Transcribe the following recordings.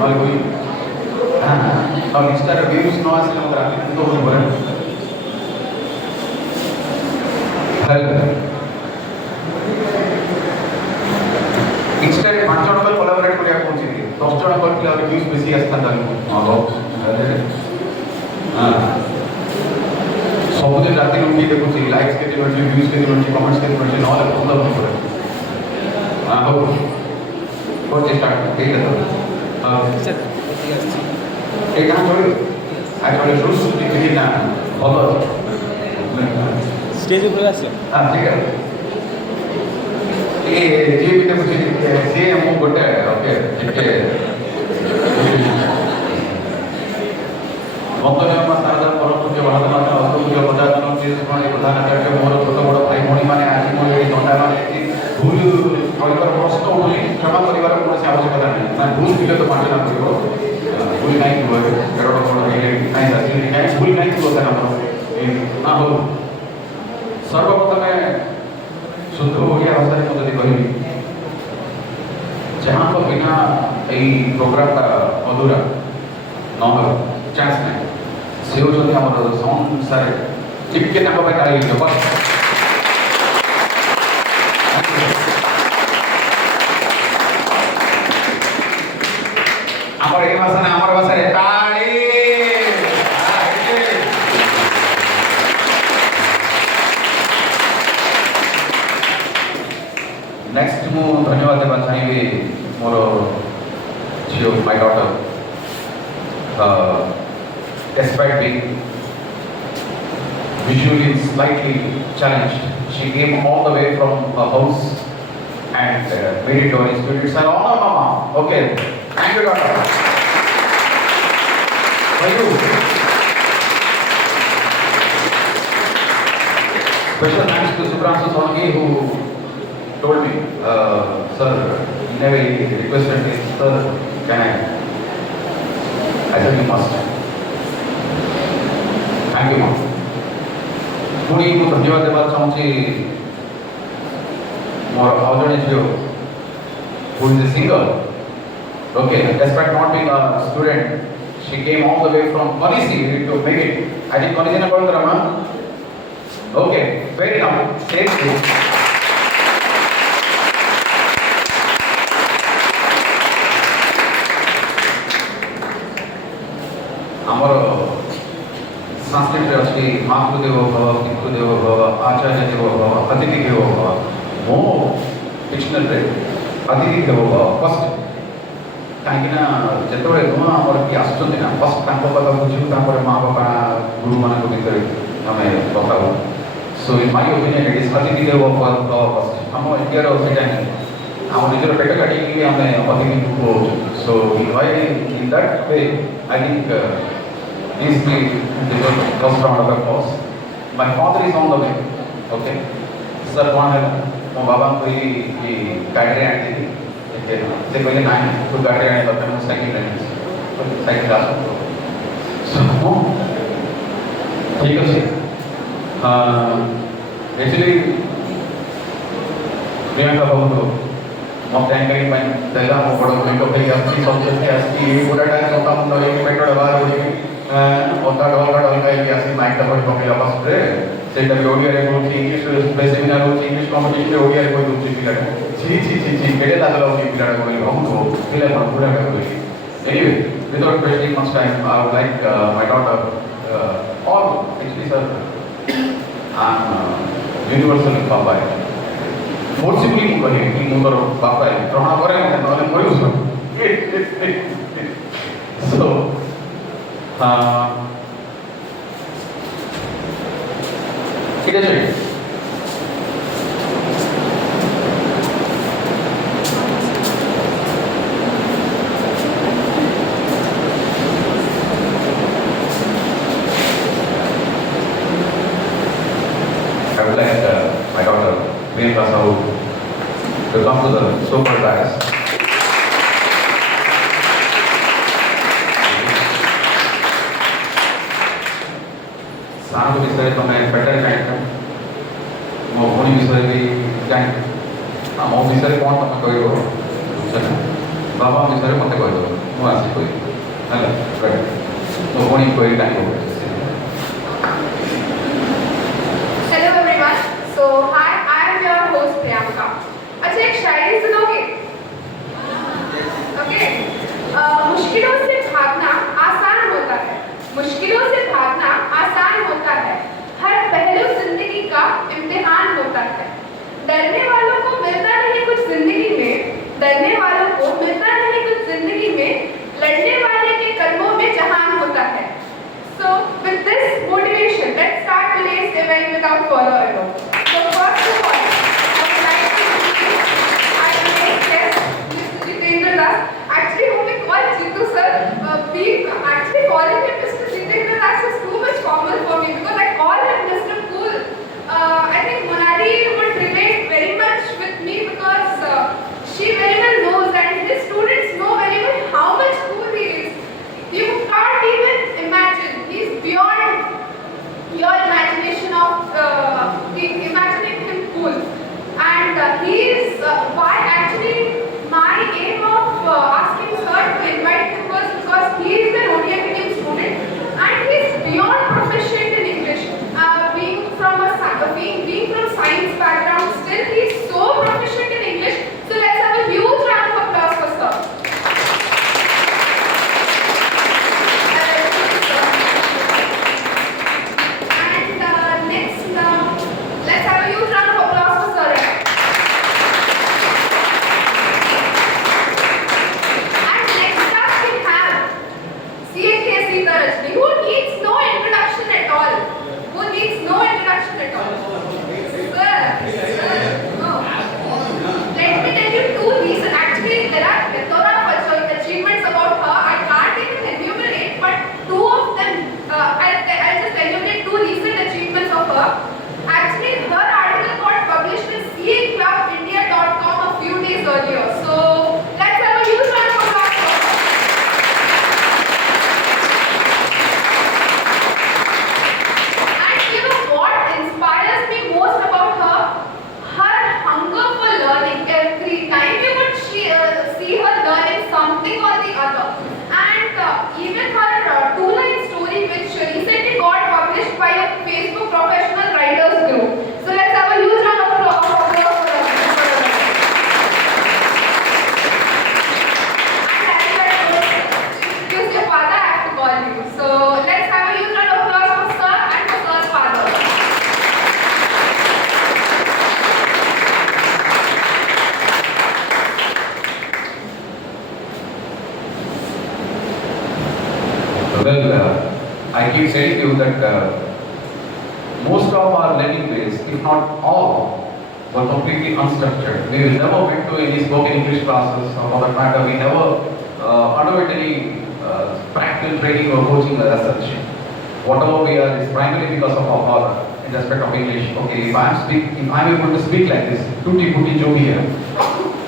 Knoll कोई और Insta रे व्यूज न आसे मग राती तो होई बरे हेलो इंस्टा रे 5 जण कोलैबोरेट करिया कोची 10 जण करले और व्यूज बेसी आस्ता तालु हां हां सबुदिन राती उठी देखुची लाइक्स के दिन उठी व्यूज के दिन उठी कमेंट्स के दिन उठी नॉल बंद हो पड़े हां हो कोची स्टार्ट ठीक है तो हां एक काम करो एक्चुअली शुरू से ठीक ना फॉलो स्टेज ऊपर आसियो हां ठीक है ये जे भी देखो से हम गोटे ओके ठीक है बंधन में सारा परम पूज्य महात्मा अस्त पूज्य प्रजाजन के प्रधान आचार्य मोर छोट बड़ भाई भणी माने आज मोर ये दंडा माने भूल परिवार प्रश्न उठली क्षमा परिवार कौन से आवश्यकता नहीं ना भूल दिले तो माने ना करियो भूल नहीं हुआ कारण कोन ये नहीं साथी नहीं भूल नहीं हुआ था हमर ना हो सर्वप्रथम शुद्ध ओडिया भाषा में जदि कहबी जहाँ तो बिना यही प्रोग्राम का अधूरा न हो चांस नहीं से होती आम साउंड सारे टिके ताली बस आमर ए भाषा ना आमर भाषा रे ताली नेक्स्ट मु धन्यवाद देवा चाहिए मोर झील my daughter despite being visually slightly challenged, she came all the way from her house and made it to our institute. It's an honor, Mama. Okay, thank you, daughter. Thank you. Special thanks to Subramsu Songi who told me, sir, he never requested me, sir, can I? I said, you must. Thank you, ma'am. पुणी मु धन्यवाद देवा चाहूँगी मोर आउजने झील who is a singer. Okay, despite not being a student, she came all the way from Konisi to make it. I think Konisi na कौन तरह माँ? Okay, very nice. Thank you. हमारो संस्कृत अच्छी मातृदेव भव पितृदेव भव आचार्य देव भव अतिथि देव भव मो डिक्शनरी रे अतिथि देव भव फर्स्ट कहीं जिते नुआ आमर कि आसुँच ना फर्स्ट कथा बुझू माँ बापा गुरु मान भर आम बताऊ so in my opinion it is अतिथि देव भव फर्स्ट आम इंडिया से आम निजर पेट काटिक आम अतिथि को so in that way I think please be given the first round of applause. My father is on the way. Okay. Sir, कौन है? मो बाबा को ये गाड़ी आने दी थी। से पहले ना तो गाड़ी आने लगता है साइकिल रहने तो साइकिल आ सकता है। ठीक है जी। Actually प्रियंका बाबू तो मग त्यांनी पण त्याला मोबाईल मेकअप केली असती सब्जेक्ट असती पुढे टाइम होता म्हणून एक मेट्रो बाहेर होती ओता डॉलर की आसी माइक तक पकड़ा पास रे सेटा ओडिया रे कोची इंग्लिश सेमिनार होची इंग्लिश कंपटीशन रे ओडिया रे कोई दूसरी पिला छी केडे लागला होची पिला को हम को पिला पर पूरा कर बोली anyway without wasting much time I would like my daughter all actually sir I am universal पापा फोर्सिबली कहे कि मोर बापा ग्रहण करे नले मरियो सो ठीक है चलिए I would like my daughter Priyanka Sahu to come to the super dais. सारा विषय तो मैं बेटर जानता मो भूणी विषय भी जान मो विषय कौन तुम कह बाबा विषय मत कह मु आस इसको एक टाइम हो गया। Hello everyone. So hi, I am your host Priyanka. अच्छा एक शायरी सुनोगे? Okay. मुश्किलों से भागना आसान होता है। मुश्किलों से भागना आसान होता है। हर पहलू जिंदगी का इम्तिहान होता है। डरने वालों को मिलता नहीं कुछ जिंदगी में, डरने वालों को मिलता नहीं कुछ जिंदगी में, लड़ने वाले के कदमों में जहान होता है। So with this motivation, let's start today's event without further ado. So first of all, I would like to introduce our today's guest, Mr. Jitendra Das. Actually, whom we call Jitu sir, we actually calling him Mr. Jitendra Das is too much formal for me because I call him Mr. Cool. I think Monali would relate very much with me because she very well knows and his students know very well how much cool he is. You can't even imagine. He's beyond your imagination of imagining him cool. And he is why actually my aim of asking sir to invite him was because he is an ODI medium student and he is beyond proficient in English. Being from science background, still he is so proficient in English. So let's have a huge round of applause for sir. Let's have a huge round of applause for sir. And next up we have CA&CMA who needs no introduction at all. Who needs no introduction at all. Sir, no. Let me tell you two reasons. Actually, there are plethora of achievements about her. I can't even enumerate, but two of them, I'll just enumerate two recent achievements of her. Actually, her article got published in CAclubindia.com a few days earlier. So, let's have a huge round of applause for her. And you know what inspires me most about her? Her hunger for learning. Every time you would see her learning something or the other. And even her two-line story which recently got published by a Facebook professional writers group. So let's have a huge round of applause for her. And as I introduced your father, I have to call you. So let's have a huge round of applause for sir and for sir's father. Well, I keep saying to you that most of our learning ways, if not all, were completely unstructured. We will never went to any spoken English classes or for that matter, we never underwent any practical training or coaching as such. Whatever we are is primarily because of our in respect of English. Okay, if I'm able to speak like this, tutti putti jo bhi hai,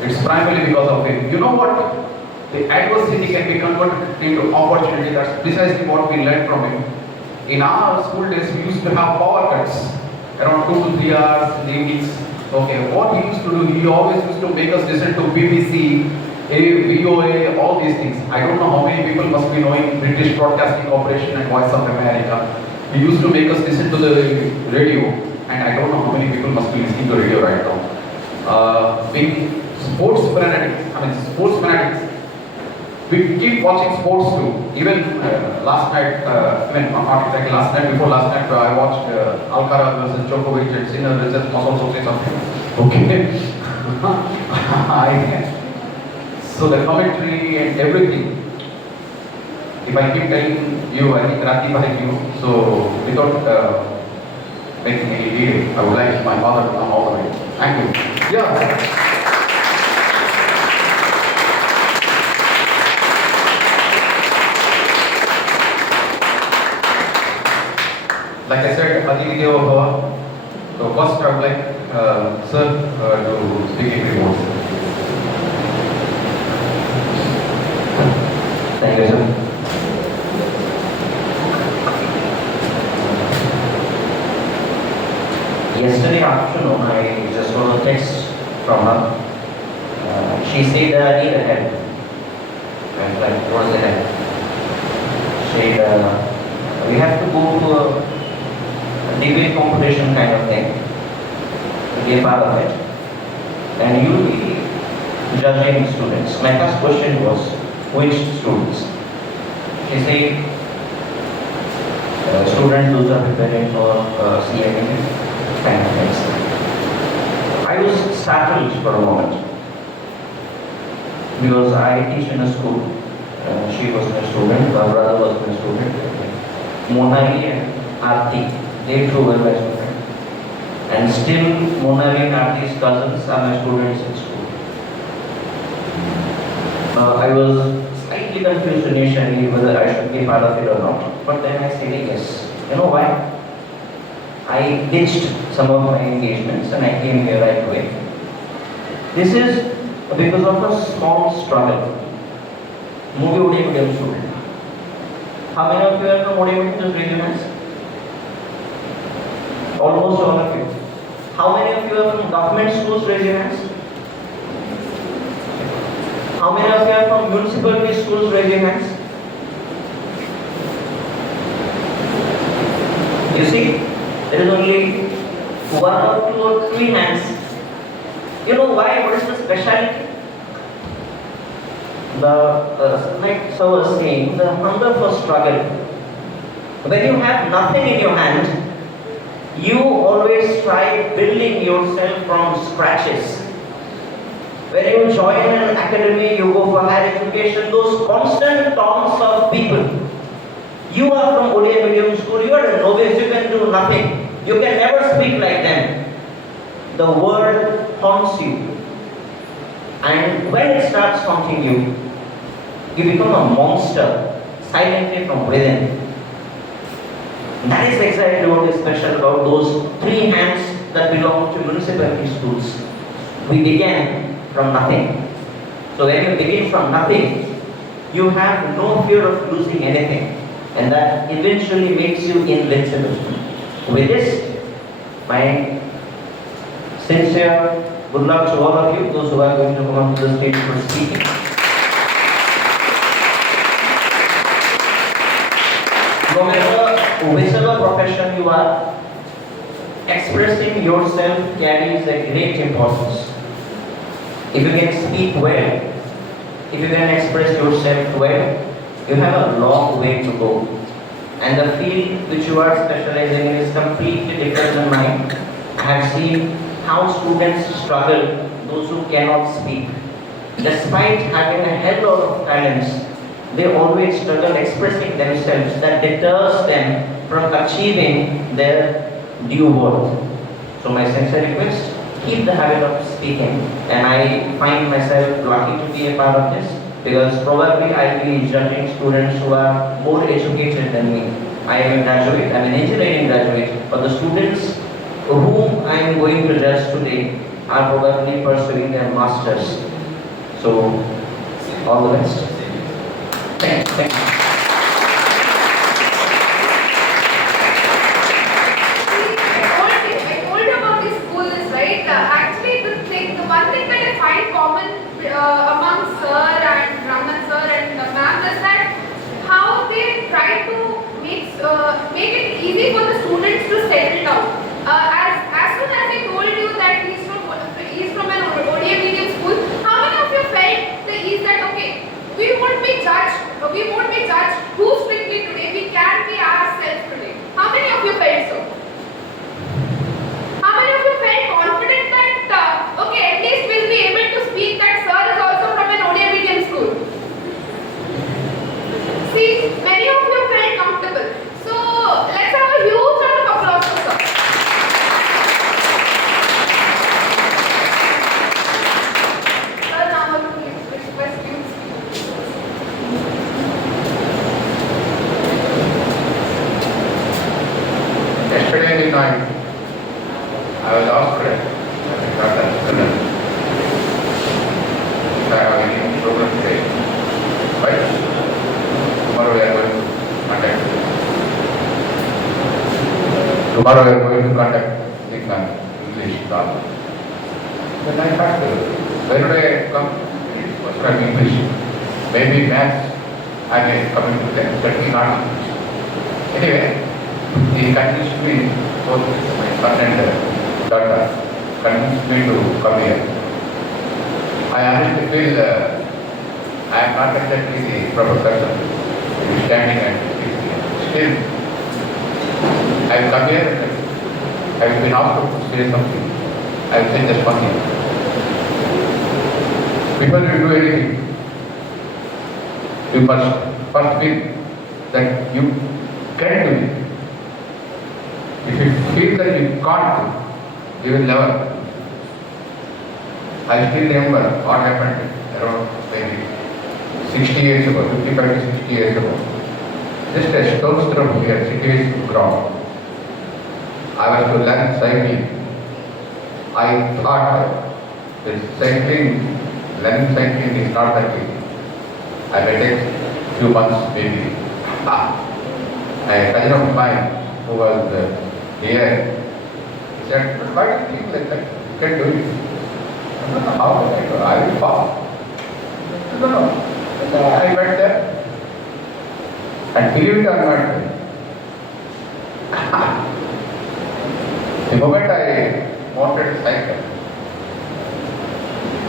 it's primarily because of it. You know what? The adversity can be converted into opportunity. That's precisely what we learned from him. In our school days, we used to have power cuts around 2 to 3 hours in the evenings. Okay, what he used to do, he always used to make us listen to BBC, VOA, all these things. I don't know how many people must be knowing British Broadcasting Corporation and Voice of America. He used to make us listen to the radio, and I don't know how many people must be listening to radio right now. Being sports fanatics, we keep watching sports too. Even last night, not exactly last night, before last night, I watched Alcaraz versus Djokovic and Sinner versus must also say something. Okay. So the commentary and everything. If I keep telling you, I think Rati behind you. So without making any delay, I would like my father to come all the way. Thank you. Yeah. Like I said, Aditi Deva Bhava. So first I would like sir to speak in remote. Thank you, sir. Yesterday afternoon, I just got a text from her. She said, I need a help. I was like, what's the help? She said, have to go to a debate competition kind of thing to be a part of it. And you'll be judging students. My first question was, which students? She said, students who are preparing for CA&CMA kind of things. I was startled for a moment because I teach in a school. She was my student, her brother was my student. Monali and Aarti, they too were my student. And still Monali and Aarti's cousins are my students in school. I was slightly confused initially whether I should be part of it or not. But then I said yes. You know why? I ditched some of my engagements and I came here right away. This is because of a small struggle. Movie medium student. How many of you are from movie medium? Just raise your hands. Almost all of you. How many of you are from government schools? Raise your hands. How many of you are from municipality schools? Raise your hands. You see, there is only one or two or three hands. You know why? What is the speciality? Like so was saying, the hunger for struggle. When you have nothing in your hand, you always try building yourself from scratches. When you join an academy, you go for higher education, those constant taunts of people. You are from Odia medium school, you are a novice, you can do nothing. You can never speak like them. The word haunts you. And when it starts haunting you, you become a monster, silently from within. That is exactly what is special about those three hands that belong to municipality schools. We began from nothing. So when you begin from nothing, you have no fear of losing anything. And that eventually makes you invincible. With this, my sincere good luck to all of you, those who are going to come up to the stage for speaking. No matter whichever profession you are, expressing yourself carries a great importance. If you can speak well, if you can express yourself well, you have a long way to go. And the field which you are specializing in is completely different than mine. I have seen how students struggle, those who cannot speak. Despite having a hell lot of talents, they always struggle expressing themselves. That deters them from achieving their due worth. So my sincere request, keep the habit of speaking. And I find myself lucky to be a part of this, because probably I'll be judging students who are more educated than me. I am a graduate, I am an engineering graduate, but the students whom I am going to judge today are probably pursuing their masters. So, all the best. Thank you. I told you about this school is right. Actually, the one thing that I find common among sir and Raman sir and the ma'am is that how they try to make it easy for the students to settle down. As soon as I told you that he's from an ODA medium school, how many of you felt the ease that okay, we won't be judged too strictly today, we can be ourselves today? How many of you felt so? How many of you felt confident that okay, at least we'll be able to speak that sir is also from an ODA medium school? See, many of you felt comfortable. So let's have a huge round of applause for sir. Sir, now I will request you to speak. Yesterday night, I was asked if I have any program today. Right? Tomorrow we are going to contact. Tomorrow we are going to contact English class. Then I thought, where would I come? It was from English. Maybe maths, I may come into that, but not English. Anyway, he continues to be my son and daughter continues me to come here. I honestly feel I am not exactly the professor who is standing and still I have come here and I have been asked to say something. I will say just one thing. Before you do anything, you must first feel that you can do it. If you feel that you can't do, you will never. I still remember what happened around maybe 60 years ago, 55 to 60 years ago. Just a stone's throw here, situation ground. I was to learn cycling. I thought that learning cycling is not that easy. I may take few months maybe. A cousin of mine who was here, he said, "But why do you think like that? You can do it." I don't know how can I do. I will fall. I don't know. I went there. And believe it or not, the moment I mounted a cycle,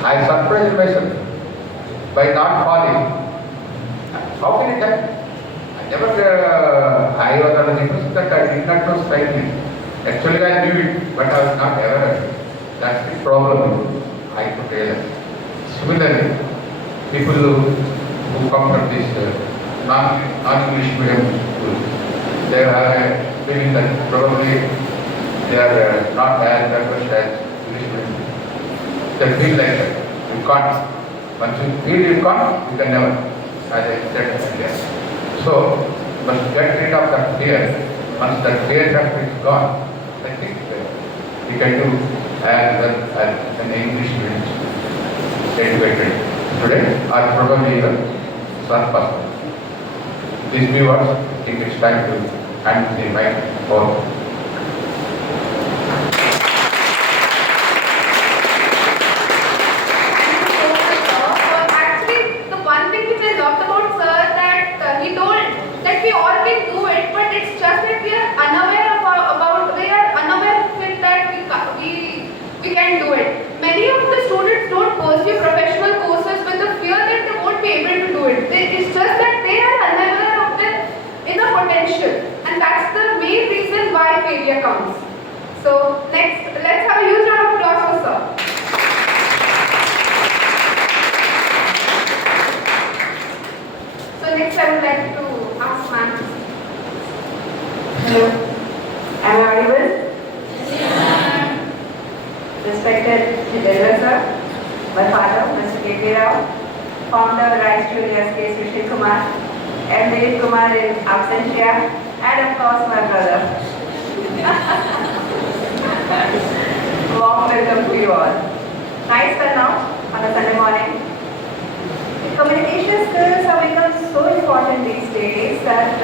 I surprised myself by not falling. How can it happen? I was under the impression that I did not know cycling. Actually, I knew it, but I was not aware of it. That's the problem I could realize. Similarly, people who come from this non-English medium school, they have a feeling that probably they are not as diverse as English medium. They feel like that. You can't. Once you feel you can't, you can never. As I said earlier. So, you must get rid of that fear. Once that fear factor is gone, I think you can do as well as an English medium educated student or probably even surpass. These viewers, I think it's time to hand the mic forward. He told that we all can do it, but it's just that we are unaware of it that we can do it. Many of the students don't pursue professional courses with the fear that they won't be able to do it. It's just that they are unaware of their inner potential, and that's the main reason why failure comes. So next, let's have a huge round of applause for sir. So next I would like to ask ma'am. Hello. Am I audible? Yes. Respected Jitendra sir, my father, Mr. K.P. Rao, founder Rice Julius K. Kumar, M. Kumar in absentia, and of course my brother. Warm welcome to you all. Nice turnout on a Sunday morning. Communication skills have become so important these days that,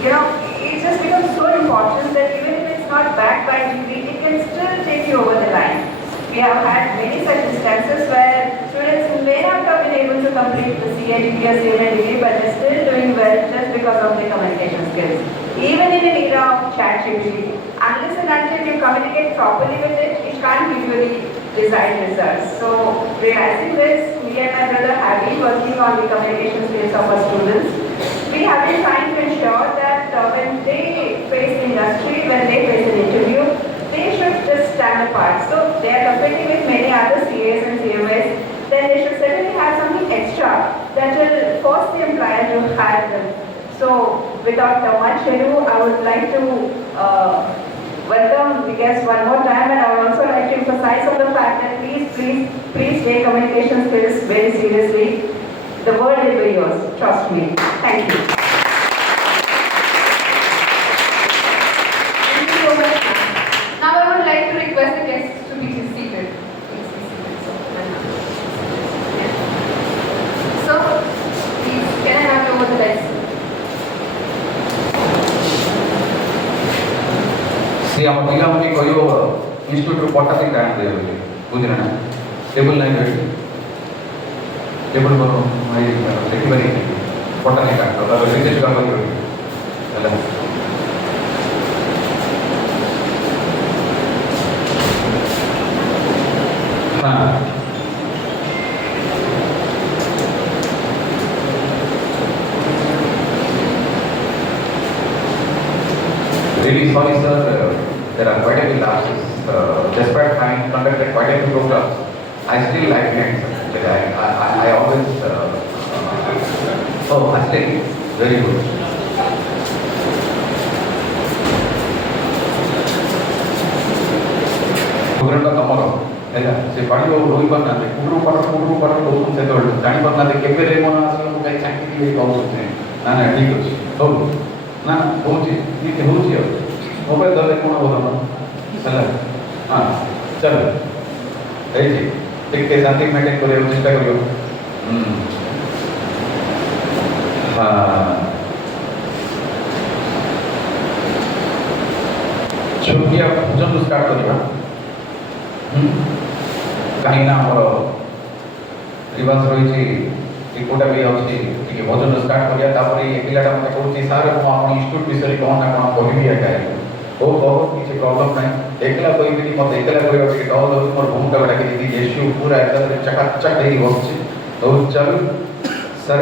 it just becomes so important that even if it's not backed by degree, it can still take you over the line. We have had many such instances where students may not have been able to complete the CA degree or CA degree, but they're still doing well just because of their communication skills. Even in an era of ChatGPT, unless and until you communicate properly with it, it can't give you the desired results. So, realizing this, me and my brother have been working on the communication skills of our students. We have been trying to ensure that when they face the industry, when they face an interview, they should just stand apart. So, they are competing with many other CAs and CMAs, then they should certainly have something extra that will force the employer to hire them. So, without much ado, I would like to welcome the guests one more time, and I would also like to emphasize on the fact that please take communication skills very seriously. The world will be yours, trust me. Thank you. Thank you so much. Now I would like to request the guests to be seated. Please be seated. So, please, can I have over the desk? See, our ପିଲାମାନେ କହିବ ଇନଷ୍ଟିଚ୍ୟୁଟ୍ରୁ ପଟା ଦେଇ କାଢ଼ି ଦେବେ ବୋଲି ବୁଝିଲେ ନା table ନାହିଁ ରହିଛି ଟେବୁଲ୍ ଦେଖିପାରିକି ପଟା ଦେଇ କାଢ଼ିଦେବ ତାପରେ ରିଜେକ୍ଟ କାମ କରିବ ହେଲା हाँ really sorry sir, there are quite a few lapses. Despite having conducted quite a few programs, I still like it. I always oh actually very good. Program का तमरो हैला से पाड़ी रोई पाना दे कुडरू पार दोस्त से तो जानी पाना दे केबे रे मोना आसलो मु कई चाकरी के कॉल करते ना ना ठीक अछि हो ना होची नी के होची मोबाइल दले कोन बोलना हैला हां चल ए जी ठीक के शांति मेंटेन करे चेष्टा करियो हां छोटिया भोजन स्टार्ट करिबा कहीं ना हमर रिवाज रही कोटा भी अच्छी ठीक भोजन स्टार्ट करिया तापर ये पिलाटा मते कहूची सर मु आपन इंस्टीट्यूट विषय कोन ना कोन कहबी आका ओ बहुत किसी प्रॉब्लम नहीं एकला कोई भी मते एकला कोई के डॉल मोर भूमिका बटा के दी इश्यू पूरा एकदम चकाचक देई बसची तो चल sir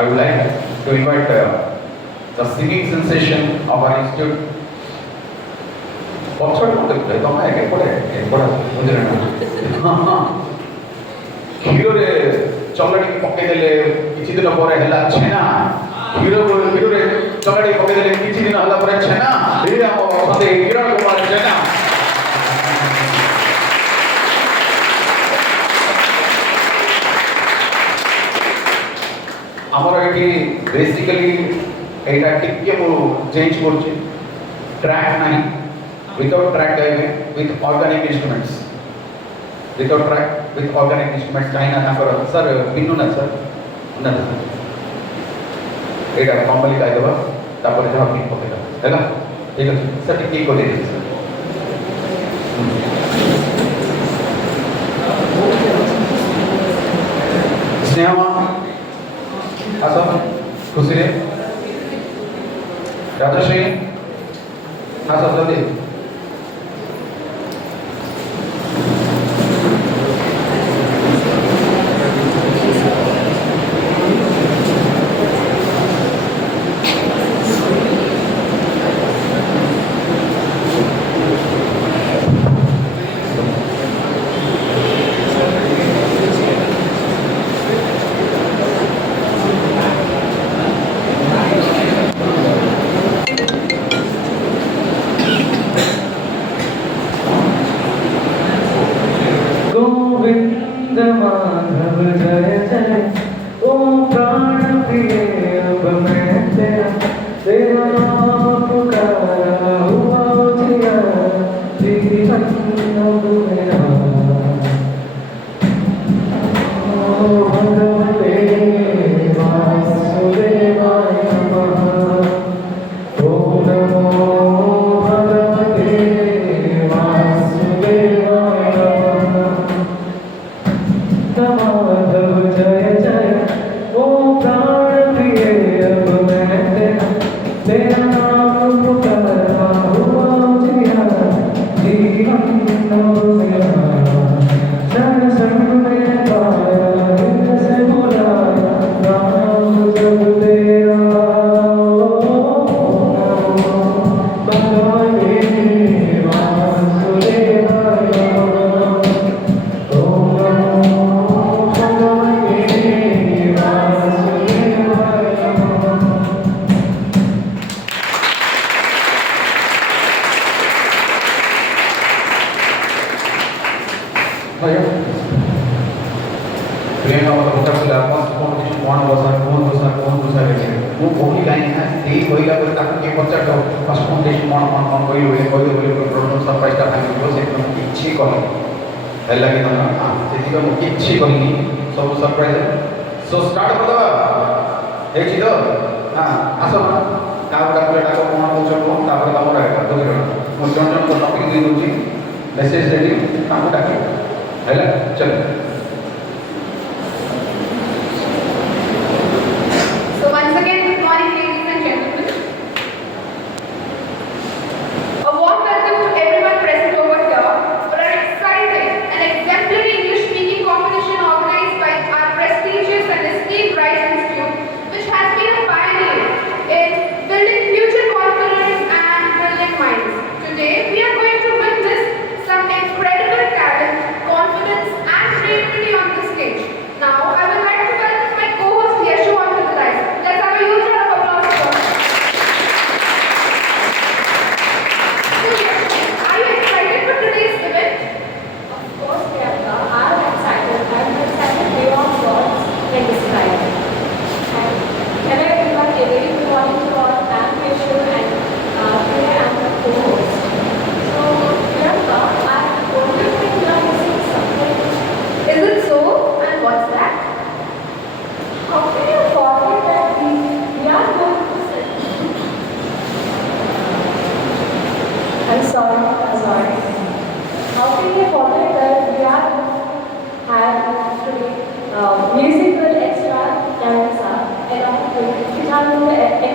I would like to invite the singing sensation of our institute. What's what the play? Don't I get what मुझे ना हीरो रे चॉकलेट की पके देले किछि दिन परे हला छेना हीरो रे चॉकलेट की पके देले किछि दिन हला परे छेना ए हम सते किरण कुमार छेना हमर एठी बेसिकली एटा टिके मु चेंज करछि ट्रैक नहीं without track गाइबे with organic instruments without track with organic instruments काहे ना तापर सर बिनु ना सर ना एटा नॉर्मली गाइ देबा तापर जहा पिन पकेला हैला ठीक है सर टिके को दे दे सर स्नेहा आसा खुशी रे राजश्री आसा जल्दी माधव जय जय ओ प्राण प्रिय अब मैं तेरा नाम पुकारा हुआ जिया जीवन अब मेरा ओ भगवते वासुदेवाय नमः ओम नमो भगवते वासुदेवाय नमः माधव जय जय ओ प्राण प्रिय अब मैं तेरा नाम पुकारा हुआ जिया जीवन अब मेरा शरण शरण में पाया हृदय से बुलाया नाम जब तेरा भगवते वासुदेवाय नमः ओम नमो भैया प्रेम और मुखर से आपस कौन बसा लेके वो कोई गाय है ते कोईला पर ताकि के पचा तो फर्स्ट फाउंडेशन कौन कोई प्रोग्राम सरप्राइज ता भाई वो से किछि कोनी हेला के ना सेति को किछि कोनी सब सरप्राइज सो स्टार्ट कर दवा हे छी तो हां आसो ना का प्लेट को कौन बोचो कौन तापर काम रहेगा तो मो जन को टॉपिक दे दूची मैसेज रेडी काम डाके हेला चल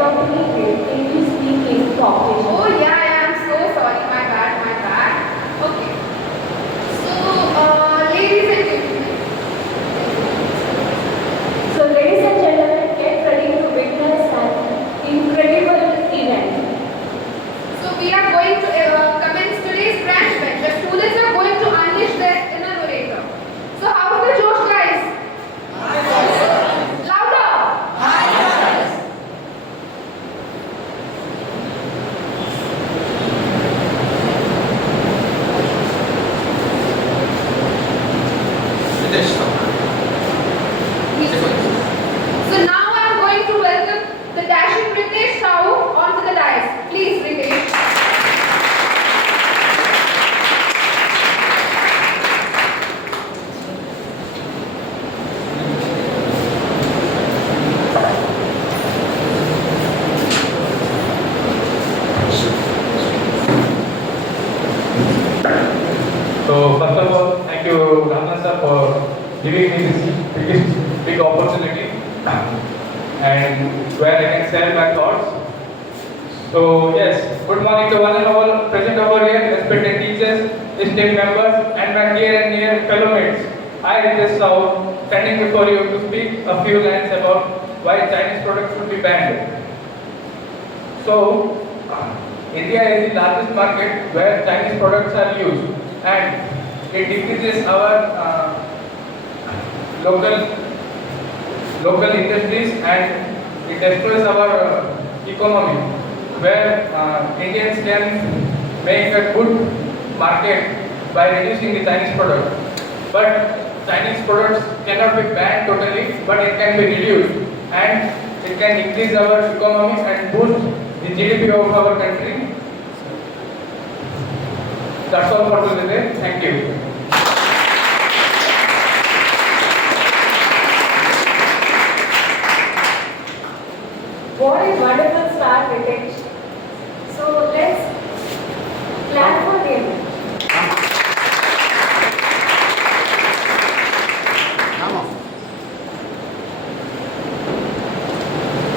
got deleted into speaking competition. Oh yeah, yeah, I'm so sorry. My bad, my bad. Okay. So, ladies and gentlemen. So ladies and gentlemen, get ready to witness an incredible event. So we are going to commence today's branch bench. The students are going to unleash their inner orator. So how's the Josh, guys? Louder! So now I am going to welcome the dashing Ritesh Sahu onto the dais. Please, Ritesh. So first of all, thank you, Ramana sir, for giving me this big opportunity and where I can share my thoughts. So yes, good morning to one and all present over here, respected teachers, esteemed members, and my dear and near fellow mates. I, Ritesh Sahu, standing before you to speak a few lines about why Chinese products should be banned. So, India is the largest market where Chinese products are used, and it decreases our local industries and it destroys our economy, where Indians can make a good market by reducing the Chinese product. But Chinese products cannot be banned totally, but it can be reduced and it can increase our economy and boost the GDP of our country. That's all for today. Thank you. What a wonderful start, Ritesh. So let's clap for him.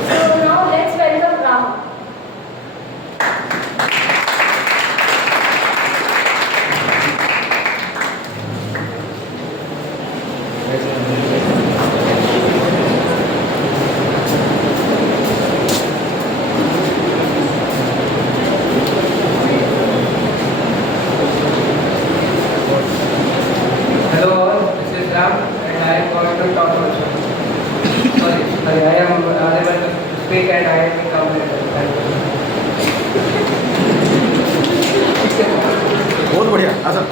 So now let's welcome Rama. Hello all, this is Ram and I am going to talk also. Sorry, I am unable to speak and I am incompetent. बहुत बढ़िया अच्छा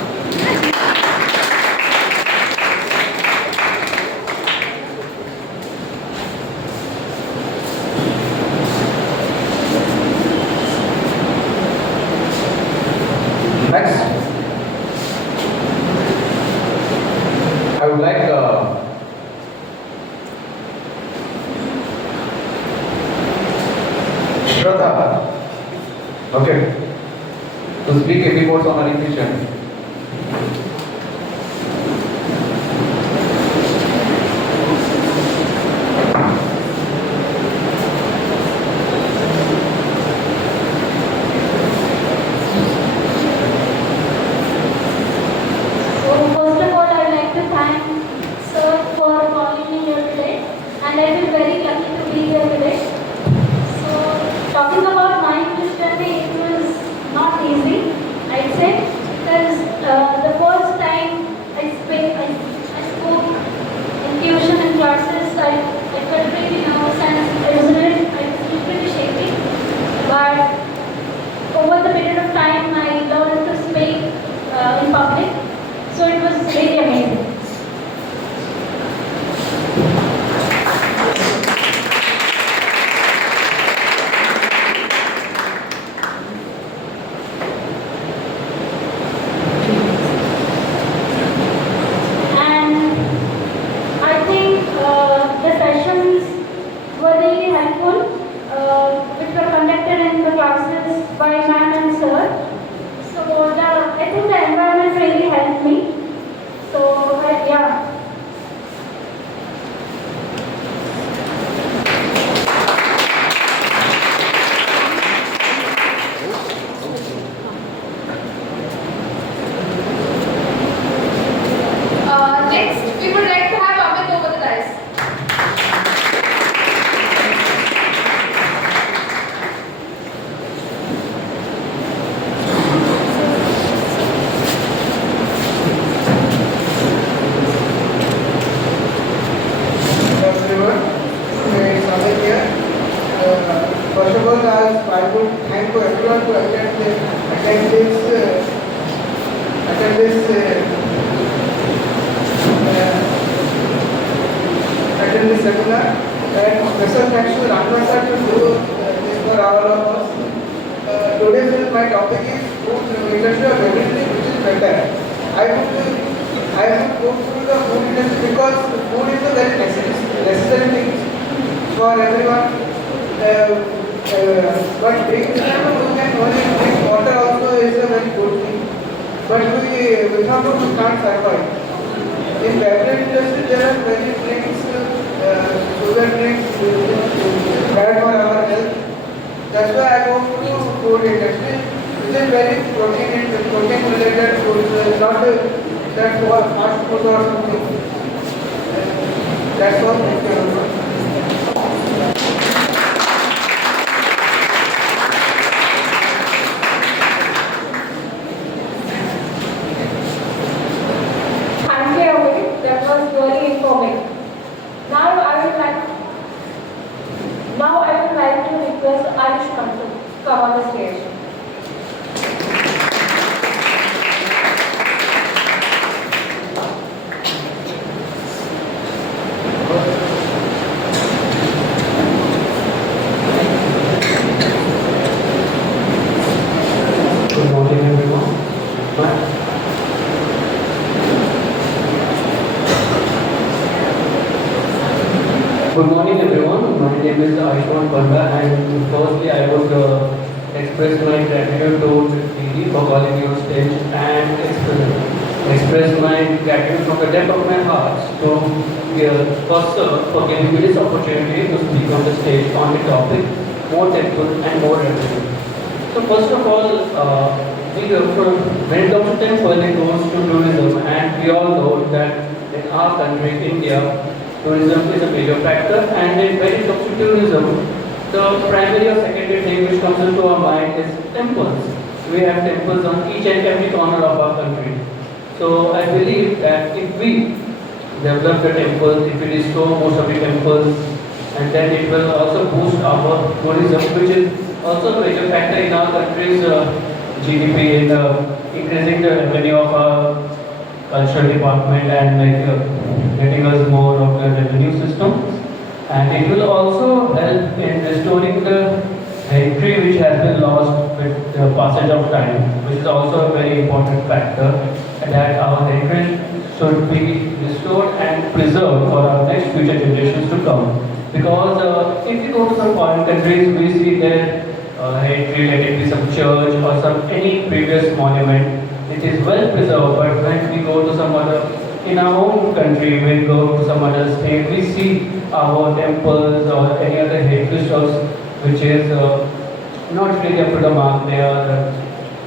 Next, I would like Shraddha, okay, to speak a few words on our nutrition. So first of all, I would like to thank sir for calling me here today, and I feel very lucky to be here today. So talking about my nutrition journey, it was not easy, I'd say. Next, we would like to have Amit over the dais. Everyone, it's Amit here. First of all, I would thank to everyone to attend this seminar. And special thanks to Rama sir to do this for all of us. Today's my topic is food industry of everything which is better. I would go through the food industry because food is a very necessary thing for everyone. But drink, we can only drink water also is a very good thing. But without it we can't survive. In beverage industry there are many drinks, sugar drinks, bad for our health. That's why I go to food industry, which is very protein related food, not that for fast food or something. That's all. Thank you very much. Thank you, Amit. That was very informative. Now I would like to request Ayushman to come on the stage. Good morning, everyone. Good morning, everyone. My name is Ayushman Panda, and firstly, I would express my gratitude to Didi for calling me on stage and express my gratitude from the depth of my heart to first sir for giving me this opportunity to speak on the stage on the topic more temple and more revenue. So first of all, when it comes to temple, it goes to tourism, and we all know that in our country, India, tourism is a major factor, and when it comes to tourism, the primary or secondary thing which comes into our mind is temples. We have temples on each and every corner of our country. So I believe that if we develop the temples, if we restore most of the temples, and then it will also boost our tourism, which is also a major factor in our country's GDP in increasing the revenue of our cultural department and getting us more of the revenue system. And it will also help in restoring the heritage which has been lost with the passage of time, which is also a very important factor, that our heritage should be restored and preserved for our next future generations to come. Because if you go to some foreign countries, we see their heritage, let it be some church or some any previous monument, it is well preserved. But when we go to some other, in our own country, we go to some other state, we see our temples or any other heritage stuff which is not really up to the mark. They are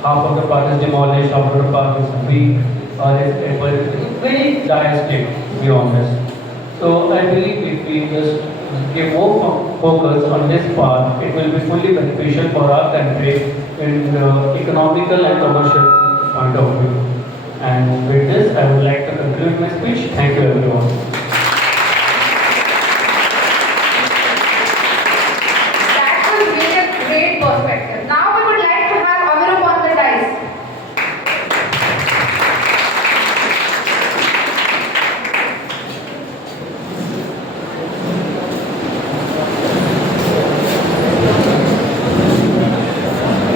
half of the part is demolished, half of the part is weak, or is very dire state, to be honest. So I believe if we just give more focus on this part, it will be fully beneficial for our country in economical and commercial point of view. And with this, I would like to conclude my speech. Thank you, everyone. That was really a great perspective. Now we would like to have Avirup on the dais.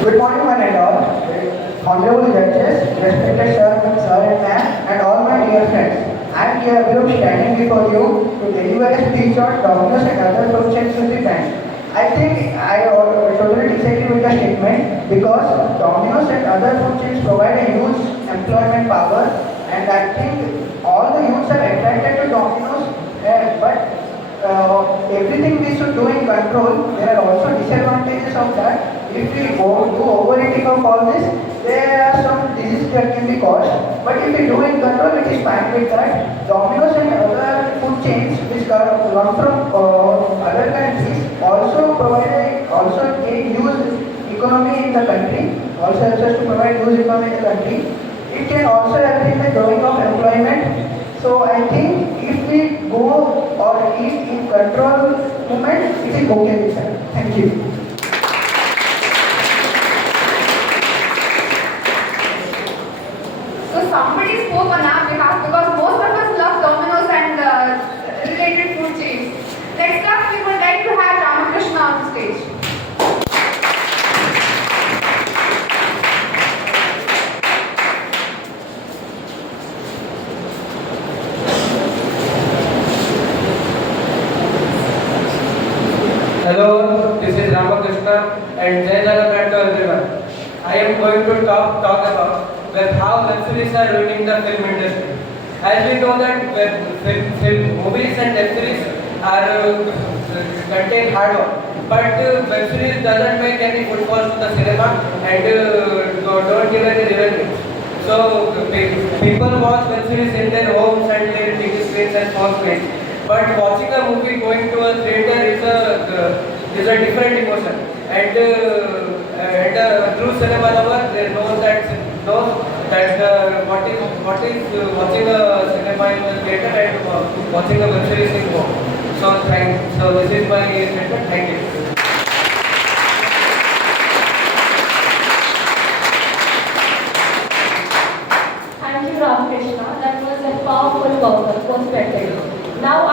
Good morning, one and all. Honorable judges, respected sir and ma'am, and all my dear friends. I am here standing before you to deliver a speech on Domino's and other food chains in the bank. I think I totally disagree with the statement because Domino's and other food chains provide a huge employment power, and I think all the youths are attracted to Domino's, but everything we should do in control. There are also disadvantages of that. If we do overeating of all this, there are some diseases that can be caused. But if you do in control, it is fine with that. Domino's and other food chains which come from other countries also take huge economy in the country. Also helps us to provide huge economy in the country. It can also help in the growing of employment. So I think if we go or eat in control movement, it is okay with that. Thank you. So somebody spoke on our behalf because most of us love Domino's and related food chains. Next up, we would like to have Ramakrishna on stage. Hello, this is Ramakrishna and Jai Jagannath to everyone. I am going to talk about how web series are ruining the film industry. As we know that movies and web series are contain hard work, but web series doesn't make any footfalls to the cinema and don't give any revenue. So people watch web series in their homes and their TV screens and phone screens. But watching a movie going to a theater is a different emotion. And a true cinema lover they knows that what is watching a cinema in the theater and watching a web series in home. So this is my statement. Thank you. Thank you, Ramakrishna. That was a powerful perspective. Now